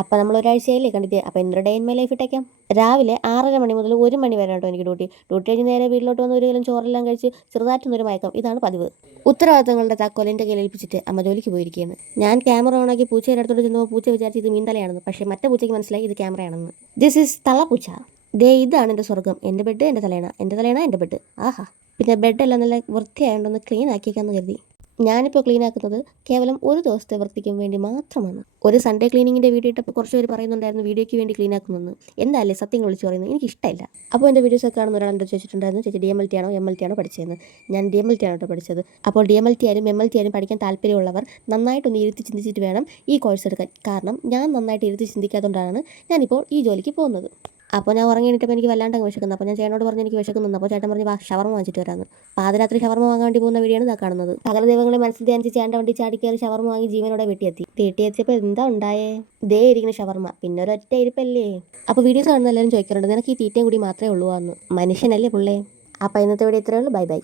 അപ്പോൾ നമ്മൾ ഒരാഴ്ചയായില്ലേ കണ്ടിട്ട്. അപ്പോൾ എന്തൊരു ഡേ ഇൻ മൈ ലൈഫ് ഇട്ടേക്കാം. രാവിലെ 6:30 മുതൽ 1 മണി വരെ കേട്ടോ എനിക്ക് ഡ്യൂട്ടി കഴിഞ്ഞ് നേരെ വീട്ടിലോട്ട് വന്ന് 1 കിലോ ചോറെല്ലാം കഴിച്ച് ചെറുതായിട്ടൊന്നൊരു മയക്കം. ഇതാണ് പതിവ്. ഉത്തരവാദിത്തങ്ങളുടെ താക്കോൽ എൻ്റെ കയ്യിൽ ഏൽപ്പിച്ചിട്ട് അമ്മ ജോലിക്ക് പോയിരിക്കുകയാണ്. ഞാൻ ക്യാമറ ഓണാക്കി പൂച്ചയുടെ അടുത്തോട്ട് ചെന്നപ്പോൾ പൂച്ച വിചാരിച്ച് ഇത് മീൻതലയാണെന്ന്. പക്ഷേ മറ്റേ പൂച്ചയ്ക്ക് മനസ്സിലായി ഇത് ക്യാമറയാണെന്ന്. This is തള്ളപ്പൂച്ച. ദേ ഇതാണ് എൻ്റെ സ്വർഗ്ഗം. എൻ്റെ ബെഡ്, എൻ്റെ തലയണ, എൻ്റെ ബെഡ്. ആഹാ. പിന്നെ ബെഡെല്ലാം നല്ല വൃത്തിയായതുകൊണ്ടൊന്ന് ക്ലീൻ ആക്കിയേക്കാന്ന് കരുതി. ഞാനിപ്പോൾ ക്ലീൻ ആക്കുന്നത് കേവലം ഒരു ദിവസത്തെ വൃത്തിക്കും വേണ്ടി മാത്രമാണ്. ഒരു സൺഡേ ക്ലീനിങ്ങിൻ്റെ വീഡിയോ ഇട്ടപ്പോൾ കുറച്ച് പേര് പറയുന്നുണ്ടായിരുന്നു വീഡിയോയ്ക്ക് വേണ്ടി ക്ലീൻ ആക്കുന്നതെന്ന്. എന്തായാലും സത്യങ്ങൾ വിളിച്ച് പറയുന്നത് എനിക്കിഷ്ടമില്ല. അപ്പോൾ എൻ്റെ വീഡിയോസൊക്കെ കാണുന്ന ഒരാൾ എൻ്റെ ചോദിച്ചിട്ടുണ്ടായിരുന്നു, ചേച്ചി DMLT ആണോ MLT ആണോ പഠിച്ചതെന്ന്. ഞാൻ DMLT ആണ് കേട്ടോ പഠിച്ചത്. അപ്പോൾ DMLT ആയാലും MLT ആയാലും പഠിക്കാൻ താല്പര്യമുള്ളവർ നന്നായിട്ടൊന്ന് ഇരുത്തി ചിന്തിച്ചിട്ട് വേണം ഈ കോഴ്സ് എടുക്കാൻ. കാരണം ഞാൻ നന്നായിട്ട് ഇരുത്തി ചിന്തിക്കാത്തതുകൊണ്ടാണ് ഞാനിപ്പോൾ ഈ ജോലിക്ക് പോകുന്നത്. അപ്പോൾ ഞാൻ ഉറങ്ങി എണീറ്റപ്പോൾ എനിക്ക് വല്ലാണ്ട് വിശക്കുന്നു. അപ്പോൾ ഞാൻ ചേട്ടനോട് പറഞ്ഞ് എനിക്ക് വിശക്കുന്നു. അപ്പോൾ ചേട്ടൻ പറഞ്ഞ് വാ ഷവർമ വാങ്ങിച്ചിട്ട് വരാമെന്ന്. പാതിരാത്രി ഷവർമ വാങ്ങാൻ വേണ്ടി പോകുന്ന വീഡിയോയാണ് ഇതാ കാണുന്നത്. സകല ദൈവങ്ങളെ മനസ്സിൽ ധ്യാനിച്ച് ചേട്ടൻ്റെ വണ്ടി ചാടി കയറി ഷവർമ വാങ്ങി ജീവനോടെ വീട്ടിലെത്തിയപ്പോൾ എന്താ ഉണ്ടായേ? ദേ ഇരിക്കുന്ന ഷവർമ. പിന്നെ ഒരൊറ്റ ഇരിപ്പല്ലേ. അപ്പോൾ വീഡിയോസ് കാണുന്ന എല്ലാവരും ചോദിക്കാറുണ്ട് നിനക്ക് ഈ തീറ്റയും കൂടി മാത്രമേ ഉള്ളൂ എന്ന്. മനുഷ്യനല്ലേ പുള്ളേ. അപ്പോൾ ഇന്നത്തെ വീഡിയോ ഇത്രയേ ഉള്ളൂ. Bye bye.